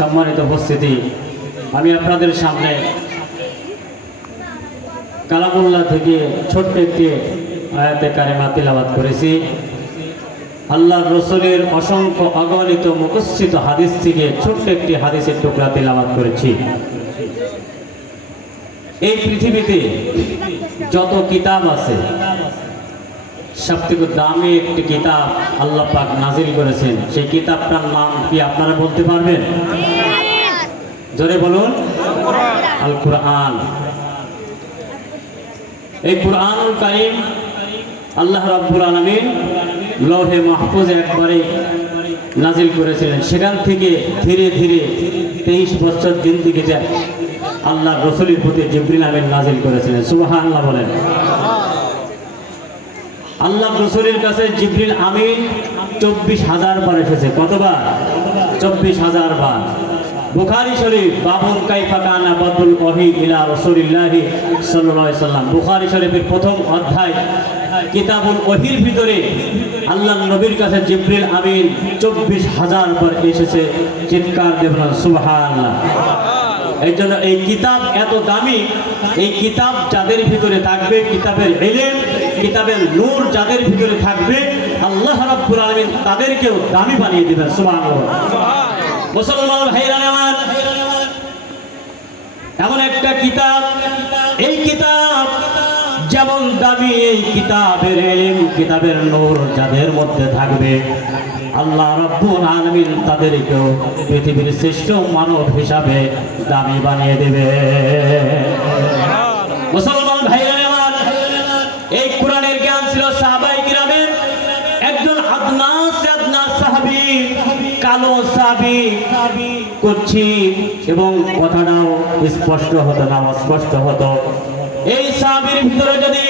সম্মানিত উপস্থিতি, আমি আপনাদের সামনে কালামুল্লাহ থেকে ছোট্ট একটি আয়াতে কারেমা তিলাবাত করেছি। আল্লাহ রসুলের অসংখ্য অগণিত মুখস্থিত হাদিস থেকে ছোট্ট একটি হাদিসের টুকরা তিলাবাত করেছি। এই পৃথিবীতে যত কিতাব আছে সবথেকে দামি একটি কিতাব আল্লাহ পাক নাজিল করেছেন। সেই কিতাবটার নাম কি আপনারা বলতে পারবেন? জোরে বলুন। আল কুরআন। এই কুরআনুল কারীম আল্লাহ রাব্বুল আলামিন লৌহে মাহফুজে একবারে নাজিল করেছিলেন। সেখান থেকে ধীরে ধীরে তেইশ বছর দিন থেকে আল্লাহ রসুলের প্রতি জিবরিল আমিন নাজিল করেছিলেন। সুবাহ আল্লাহ বলেন। আল্লাহ রসুলের কাছে জিবরিল আমিন চব্বিশ হাজার বার এসেছে। কতবার? চব্বিশ হাজার বার। বুখারি শরীফ, বাবুল কাইফা কানা বাদুল ওহি ইলা রাসূলিল্লাহি সাল্লাম। বুখারি শরীফের প্রথম অধ্যায়, কিতাবুল ওহির ভিতরে আল্লাহ নবীর কাছে জিবরিল আমিন চব্বিশ হাজার বার এসেছে। চিৎকার দেবেন সুবহানাল্লাহ। এই জন্য এই কিতাব এত দামি, এই কিতাব যাদের ভিতরে থাকবে, কিতাবের এলেম কিতাবের নূর যাদের ভিতরে থাকবে, আল্লাহ রাব্বুল আলামিন তাদেরকেও দামি বানিয়ে দিবেন, সুবহানাল্লাহ। মুসলমান ভাইরা আমার, এমন একটা কিতাব, এই কিতাব যেমন দামি, এই কিতাবের এলিম কিতাবের নূর যাদের মধ্যে থাকবে আল্লাহ রব্বুল আলামিন তাদেরকেও পৃথিবীর শ্রেষ্ঠ মানব হিসাবে দামি বানিয়ে দেবে। মুসলমান ভাইরা এই কোরআনের জ্ঞান ছিল সাহাবাই কিরামের। একজন সাহাবী, কালো সাহাবী করছি এবং কথাটাও স্পষ্ট হতো না, অস্পষ্ট হতো। এই সাহাবীর ভিতরে যদি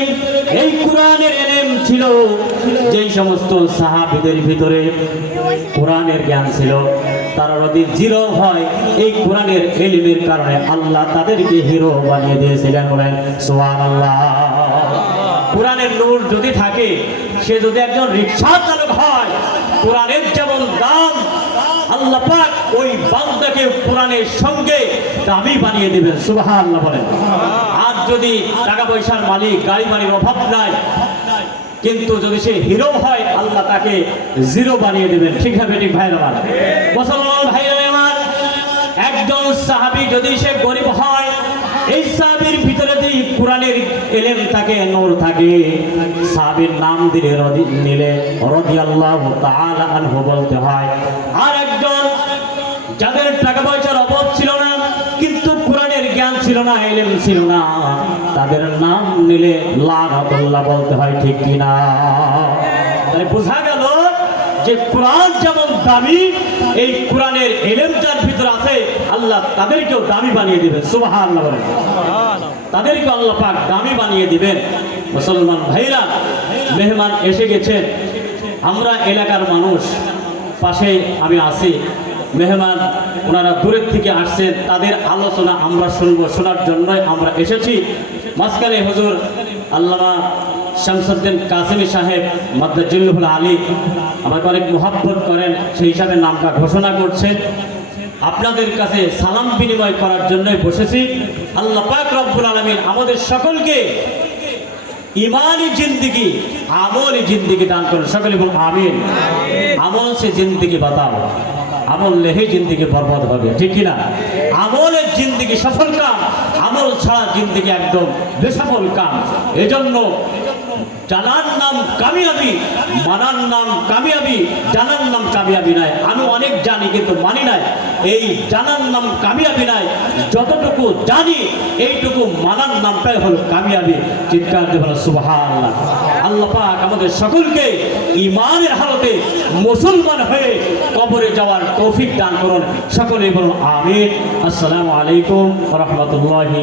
এই কোরআনের এলেম ছিল, যেই সমস্ত সাহাবীদের ভিতরে কোরআনের জ্ঞান ছিল, তারা যদি জিরো হয়, এই কোরআনের এলিমের কারণে আল্লাহ তাদেরকে হিরো বানিয়ে দিয়েছিলেন বলেন সোয়ান আল্লাহ কোরআনের নূর যদি থাকে, সে যদি একজন রিক্সা চালক হয়, কোরআনের যেমন দাম, আল্লাহ পাক ওই বান্দাকে কোরআনের সঙ্গে দামি বানিয়ে দেবেন আল্লাহ বলেন। যদি টাকা পয়সার মালিক, গাড়ি বাড়ির অভাব নাই, কিন্তু যদি সে হিরো হয়, আল্লাহ তাকে জিরো বানিয়ে দেবেন। ঠিক না বেঠিক ভাইয়ের আমার মুসলমান ভাইয়ের আমার একজন সাহাবি যদি সে গরিব হয়, এই সাহাবীর ভিতরে যদি কোরআনের এলেম থাকে, নূর থাকে, সাহাবীর নাম দিলে রদি নিলে রাদিয়াল্লাহু তাআলা আনহু বলতে হয়। আর না, এলেম ছিল না। তাদের নাম নিলে লানাতুল্লাহ বলতে হয়, ঠিক কিনা তাহলে বোঝা গেল যে কোরআন যেমন দামি, এই কোরআনের এলেম যার ভিতরে আছে, আল্লাহ তাদেরকেও দামি বানিয়ে দিবেন। সুবহানাল্লাহ বলেন। তাদেরকে আল্লাহ পাক দামি বানিয়ে দিবেন। মুসলমান ভাইরা মেহমান এসে গেছেন। আমরা এলাকার মানুষ, পাশে আমি আছি। মেহমান ওনারা দূরের থেকে আসছেন, তাদের আলোচনা আমরা শুনব, শোনার জন্যই আমরা এসেছি। মাঝখানে হুজুর আল্লামা শামসুদ্দিন কাসিমি সাহেব মাদ্দাজিল্লুল আলী, আমাকে অনেক মোহাব্বত করেন, সেই হিসাবে নামটা ঘোষণা করছেন আপনাদের কাছে সালাম বিনিময় করার জন্যই বসেছি। আল্লাহ পাক রব্বুল আলমিন আমাদের সকলকে ইমানি জিন্দগি, আমলি জিন্দগি দান করুন। সকলে বলুন, আমিন। আমল সে জিন্দগি বাতাও আমল লেহে জিন্দিগি বরবাদ হবে, ঠিক কিনা? আমলের জিন্দিগি সফল কাম, আমল ছাড়া জিন্দিগি একদম বেসফল কাম। এজন্য জানার নাম কামিয়াবি, মানার নাম কামিয়াবি, জানার নাম কামিয়াবি নাই। আমি অনেক জানি কিন্তু মানি নাই। এই জানার নাম কামিয়াবি নাই। যতটুকু জানি, এইটুকু মানার নামটাই হলো কামিয়াবি। চিৎকার দিয়ে বলো সুবহান আল্লাহ পাক আমাদের সকলকে ইমানের হালতে মুসলমান হয়ে কবরে যাওয়ার তৌফিক দান করুন। সকলে বলুন, আমিন। আসসালামু আলাইকুম রহমতুল্লাহি